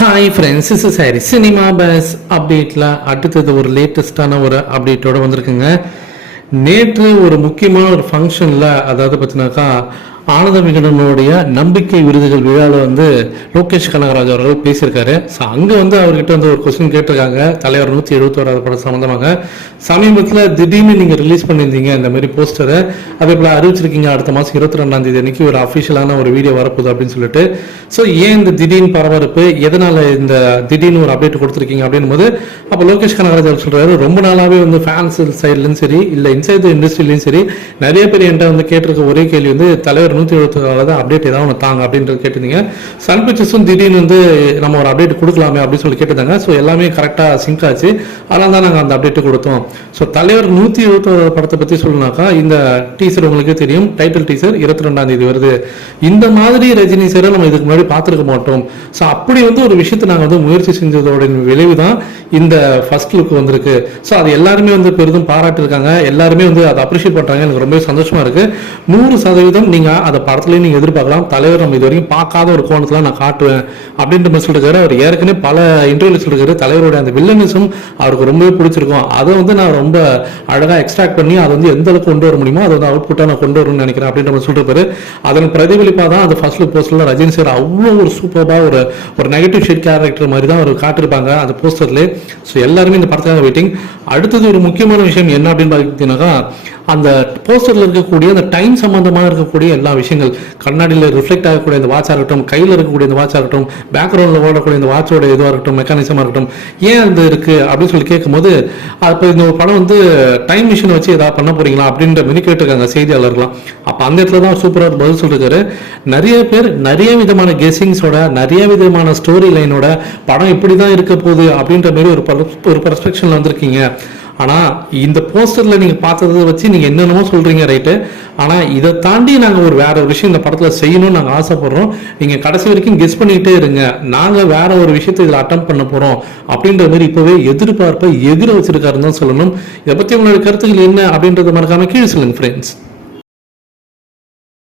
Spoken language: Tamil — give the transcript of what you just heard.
Hi friends is sorry cinema base அப்டேட்டில் அடுத்தது ஒரு லேட்டஸ்டான ஒரு அப்டேட்டோட வந்திருக்குங்க. நேற்று ஒரு முக்கியமான ஒரு ஃபங்க்ஷனில் அதாவது பார்த்தீங்கன்னாக்கா ஆனந்த விகடனுடைய நம்பிக்கை விருதுகள் விழாவில் வந்து லோகேஷ் கனகராஜ் அவர்கள் பேசியிருக்காரு. ஸோ அங்கே வந்து அவர்கிட்ட வந்து ஒரு கொஸ்டின் கேட்டிருக்காங்க. தலைவர் நூற்றி எழுபத்தோராது படம் சம்மந்தமாக சமீபத்தில் திடீர்னு நீங்கள் ரிலீஸ் பண்ணியிருந்தீங்க இந்த மாதிரி போஸ்டரை அதே போல் அறிவிச்சிருக்கீங்க அடுத்த மாதம் இருபத்தி ரெண்டாம் தேதி அன்னைக்கு ஒரு அஃபிஷியலான ஒரு வீடியோ வரப்போகுது அப்படின்னு சொல்லிட்டு. ஸோ ஏன் இந்த திடீர்னு பரபரப்பு? எதனால் இந்த திடீர்னு ஒரு அப்டேட் கொடுத்துருக்கீங்க அப்படின்னும் போது அப்போ லோகேஷ் கனகராஜ் அவர் சொல்கிறாரு ரொம்ப நாளாகவே வந்து ஃபேன்ஸ் சைட்லேயும் சரி இல்லை இன்சைட் இண்டஸ்ட்ரியிலையும் சரி நிறைய பேர் என்கிட்ட வந்து கேட்டிருக்க ஒரே கேள்வி வந்து தலைவர் நூற்றி எழுபத்தி அப்டேட் ஏதாவது ஒன்று தாங்க அப்படின்றது கேட்டிருந்தீங்க. சன் பிக்சர்ஸும் திடீர்னு வந்து நம்ம ஒரு அப்டேட் கொடுக்கலாமே அப்படின்னு சொல்லி கேட்டிருந்தாங்க. ஸோ எல்லாமே கரெக்டாக சிங்க் ஆச்சு. அதனால தான் நாங்கள் அந்த அப்டேட் கொடுத்தோம். ஸோ தலைவர் நூற்றி எழுபத்தோரு படத்தை பற்றி சொல்லணும்னாக்கா இந்த டீசர் உங்களுக்கு தெரியும். டைட்டில் டீசர் இருபத்தி ரெண்டாம் தேதி வருது. இந்த மாதிரி ரஜினி சாரை நம்ம இதுக்கு முன்னாடி பார்த்துருக்க மாட்டோம். ஸோ அப்படி வந்து ஒரு விஷயத்தை நாங்கள் வந்து முயற்சி செஞ்சதோட விளைவு தான் இந்த ஃபர்ஸ்ட் லுக் வந்திருக்கு. ஸோ அது எல்லாருமே வந்து பெரிதும் பாராட்டிருக்காங்க எல்லாருமே வந்து அதை அப்ரிஷியேட் பண்ணுறாங்க எனக்கு ரொம்ப சந்தோஷமாக இருக்குது நூறு சதவீதம் நீங்கள் அதை படத்துலேயும் நீங்கள் எதிர்பார்க்கலாம். தலைவர் நம்ம இது வரைக்கும் பார்க்காத ஒரு கோணத்தில் நான் காட்டுவேன் அப்படின்ற மாதிரி சொல்லிருக்காரு. அவர் ஏற்கனவே பல இன்டர்வியூ சொல்லிருக்காரு. தலைவருடைய அந்த வில்லனிசம் அவருக்கு ரொம்பவே பிடிச்சிருக்கும். அதை வந்து நான் ரொம்ப அழகாக எக்ஸ்ட்ராக்ட் பண்ணி அதை வந்து எந்த அளவுக்கு கொண்டு வர முடியுமோ அதை வந்து அவுட்புட்டாக நான் கொண்டு வரணும்னு நினைக்கிறேன் அப்படின்ற மாதிரி சொல்லிருப்பாரு. அதன் பிரதிபலிப்பாக தான் அந்த ஃபர்ஸ்ட் லுக் போஸ்டரில் ரஜினி சார் அவ்வளோ ஒரு சூப்பராக ஒரு ஒரு நெகட்டிவ் ஷேட் கேரக்டர் மாதிரி தான் அவர் காட்டிருப்பாங்க அந்த போஸ்டர்லேயே ஸோ எல்லாருமே இந்த படத்துக்காக வெயிட்டிங் அடுத்தது ஒரு முக்கியமான விஷயம் என்ன அப்படின்னு பார்த்தீங்கன்னாக்கா அந்த போஸ்டரில் இருக்கக்கூடிய அந்த டைம் சம்மந்தமாக இருக்கக்கூடிய எல்லா விஷயங்கள். கண்ணாடியில் ரிஃப்ளெக்ட் ஆகக்கூடிய இந்த வாட்சாக இருக்கட்டும் கையில் இருக்கக்கூடிய இந்த வாட்சாக இருக்கட்டும் பேக்ரவுண்டில் ஓடக்கூடிய இந்த வாட்சோட இதுவாக இருக்கட்டும் மெக்கானிசமாக இருக்கட்டும் ஏன் அது இருக்கு அப்படின்னு சொல்லி கேட்கும்போது அப்போ இந்த ஒரு படம் வந்து டைம் மிஷின் வச்சு ஏதாவது பண்ண போறீங்களா அப்படின்ற மாதிரி கேட்டிருக்காங்க செய்தியாளர்லாம் அப்போ அந்த இடத்துல தான் சூப்பராக பதில் சொல்லிருக்காரு. நிறைய பேர் நிறைய விதமான கெஸிங்ஸோட நிறைய விதமான ஸ்டோரி லைனோட படம் இப்படி தான் இருக்க போகுது அப்படின்ற மாதிரி ஒரு பர்- ஒரு பர்ஸ்பெக்ஷனில் வந்திருக்கீங்க. ஆனால் இந்த போஸ்டரில் நீங்கள் பார்த்ததை வச்சு நீங்கள் என்னென்னமோ சொல்கிறீங்க ரைட்டு ஆனால் இதை தாண்டி நாங்கள் ஒரு வேற ஒரு விஷயம் இந்த படத்தில் செய்யணும்னு நாங்கள் ஆசைப்படுறோம். நீங்கள் கடைசி வரைக்கும் கெஸ் பண்ணிக்கிட்டே இருங்க. நாங்கள் வேற ஒரு விஷயத்தை இதில் அட்டம் பண்ண போகிறோம் அப்படின்ற மாதிரி இப்போவே எதிர்பார்ப்பை எதிர வச்சிருக்காருன்னு தான் சொல்லணும். இதை பற்றி உங்களோட கருத்துக்கள் என்ன அப்படின்றத மறக்காமல் கீழே சொல்லுங்கள் ஃப்ரெண்ட்ஸ்